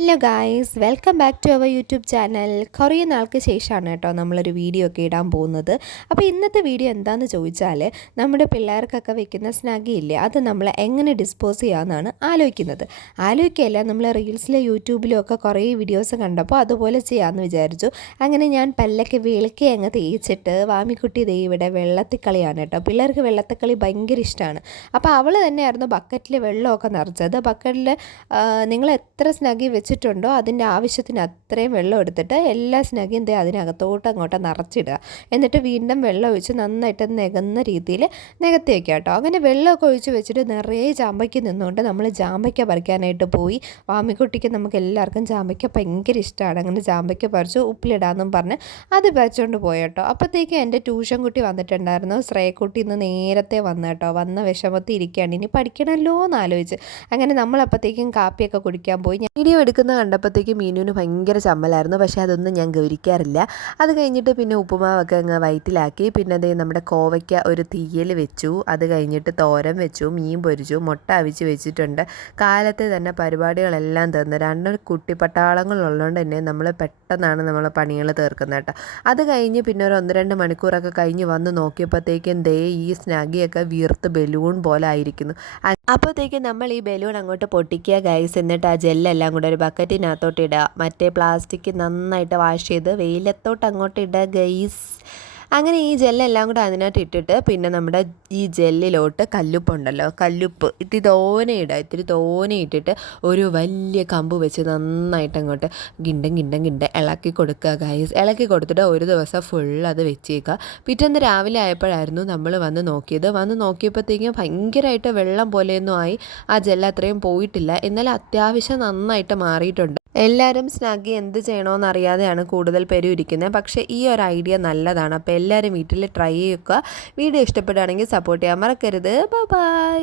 Hello guys, welcome back to our YouTube channel. കുറേ നാൾക്ക് ശേഷമാണ് കേട്ടോ നമ്മളൊരു വീഡിയോ ഒക്കെ ഇടാൻ പോകുന്നത്. അപ്പോൾ ഇന്നത്തെ വീഡിയോ എന്താണെന്ന് ചോദിച്ചാൽ, നമ്മുടെ പിള്ളേർക്കൊക്കെ വെക്കുന്ന സ്നഗ്ഗിയില്ലേ, അത് നമ്മൾ എങ്ങനെ ഡിസ്പോസ് ചെയ്യാമെന്നാണ് ആലോചിക്കുകയല്ല, നമ്മൾ റീൽസിലും യൂട്യൂബിലും ഒക്കെ കുറേ വീഡിയോസ് കണ്ടപ്പോൾ അതുപോലെ ചെയ്യാമെന്ന് വിചാരിച്ചു. അങ്ങനെ ഞാൻ പല്ലൊക്കെ വെളുക്കി അങ്ങ് തേച്ചിട്ട് വാമിക്കുട്ടി ദേ ഇവിടെ വെള്ളത്തിക്കളിയാണ് കേട്ടോ. പിള്ളേർക്ക് വെള്ളത്തിക്കളി ഭയങ്കര ഇഷ്ടമാണ്. അപ്പോൾ അവൾ തന്നെയായിരുന്നു ബക്കറ്റിൽ വെള്ളമൊക്കെ നിറച്ചത്. ബക്കറ്റിൽ നിങ്ങൾ എത്ര സ്നഗ്ഗി വെച്ചിട്ടുണ്ടോ അതിൻ്റെ ആവശ്യത്തിന് അത്രയും വെള്ളം എടുത്തിട്ട് എല്ലാ സ്നഗ്ഗിയും അതിനകത്തോട്ട് അങ്ങോട്ട് നിറച്ചിടുക. എന്നിട്ട് വീണ്ടും വെള്ളം ഒഴിച്ച് നന്നായിട്ട് നികന്ന രീതിയിൽ നികത്തി വയ്ക്കുക കേട്ടോ. അങ്ങനെ വെള്ളമൊക്കെ ഒഴിച്ച് വെച്ചിട്ട് നിറയെ ചാമ്പയ്ക്ക് നിന്നുകൊണ്ട് നമ്മൾ ചാമ്പയ്ക്ക പറിക്കാനായിട്ട് പോയി. വാമിക്കുട്ടിക്ക് നമുക്ക് എല്ലാവർക്കും ചാമ്പയ്ക്ക ഭയങ്കര ഇഷ്ടമാണ്. അങ്ങനെ ചാമ്പയ്ക്ക പറിച്ചു ഉപ്പിലിടാമെന്നും പറഞ്ഞ് അത് പറിച്ചുകൊണ്ട് പോയി കേട്ടോ. അപ്പോഴത്തേക്കും എൻ്റെ ട്യൂഷൻ കുട്ടി വന്നിട്ടുണ്ടായിരുന്നു. ശ്രേയക്കുട്ടി ഇന്ന് നേരത്തെ വന്നു കേട്ടോ. വന്ന വിഷമത്തിൽ ഇരിക്കുകയാണ്, ഇനി പഠിക്കണമല്ലോ എന്നാലോചിച്ച്. അങ്ങനെ നമ്മളപ്പോഴത്തേക്കും കാപ്പിയൊക്കെ കുടിക്കാൻ പോയി. വീഡിയോ എടുക്കുന്ന കണ്ടപ്പോഴത്തേക്കും മീനുവിന് ഭയങ്കര ചമ്മലായിരുന്നു. പക്ഷേ അതൊന്നും ഞാൻ ഗൗരിക്കാറില്ല. അത് കഴിഞ്ഞിട്ട് പിന്നെ ഉപ്പുമാവൊക്കെ അങ്ങ് വയറ്റിലാക്കി. പിന്നെ അതേ നമ്മുടെ കോവയ്ക്ക ഒരു തീയൽ വെച്ചു. അത് കഴിഞ്ഞിട്ട് തോരൻ വെച്ചു, മീൻ പൊരിച്ചു, മുട്ട അവിച്ച് വെച്ചിട്ടുണ്ട്. കാലത്തെ തന്നെ പരിപാടികളെല്ലാം തീർന്നു. രണ്ട് കുട്ടിപ്പട്ടാളങ്ങളുള്ളതുകൊണ്ട് തന്നെ നമ്മൾ പെട്ടെന്നാണ് നമ്മൾ പണികൾ തീർക്കുന്നത് കേട്ടോ. അത് കഴിഞ്ഞ് പിന്നെ ഒരു 1-2 മണിക്കൂറൊക്കെ കഴിഞ്ഞ് വന്ന് നോക്കിയപ്പോഴത്തേക്കും ഈ സ്നഗ്ഗിയൊക്കെ വീർത്ത് ബലൂൺ പോലെ ആയിരിക്കുന്നു. അപ്പോഴത്തേക്കും നമ്മൾ ഈ ബലൂൺ അങ്ങോട്ട് പൊട്ടിക്കുക ഗൈസ്. എന്നിട്ട് ആ ജെല്ലെല്ലാം കൂടെ ഒരു ബക്കറ്റിനകത്തോട്ട് ഇടുക. മറ്റേ പ്ലാസ്റ്റിക് നന്നായിട്ട് വാഷ് ചെയ്ത് വെയിലത്തോട്ട് അങ്ങോട്ട് ഇടുക ഗൈസ്. അങ്ങനെ ഈ ജെല്ലെല്ലാം കൂടെ അതിനകത്ത് ഇട്ടിട്ട് പിന്നെ നമ്മുടെ ഈ ജെല്ലിലോട്ട് കല്ലുപ്പുണ്ടല്ലോ, കല്ലുപ്പ് ഇത്തിരി തോനെ ഇടുക. ഇത്തിരി തോനെ ഇട്ടിട്ട് ഒരു വലിയ കമ്പ് വെച്ച് നന്നായിട്ട് അങ്ങോട്ട് ഗിണ്ടം ഇളക്കി കൊടുക്കുക ഗൈസ്. ഇളക്കി കൊടുത്തിട്ട് ഒരു ദിവസം ഫുൾ അത് വെച്ചേക്കുക. പിറ്റേന്ന് രാവിലെ ആയപ്പോഴായിരുന്നു നമ്മൾ വന്ന് നോക്കിയപ്പോഴത്തേക്കും ഭയങ്കരമായിട്ട് വെള്ളം പോലെയൊന്നും ആയി. ആ ജെല്ല് അത്രയും പോയിട്ടില്ല, എന്നാൽ അത്യാവശ്യം നന്നായിട്ട് മാറിയിട്ടുണ്ട്. എല്ലാവരും സ്നഗ്ഗി എന്ത് ചെയ്യണമെന്ന് അറിയാതെയാണ് കൂടുതൽ പേരും ഇരിക്കുന്നത്. പക്ഷേ ഈ ഒരു ഐഡിയ നല്ലതാണ്. അപ്പോൾ എല്ലാവരും വീട്ടിൽ ട്രൈ ചെയ്യുക. വീഡിയോ ഇഷ്ടപ്പെടുകയാണെങ്കിൽ സപ്പോർട്ട് ചെയ്യാൻ മറക്കരുത്. ബൈ.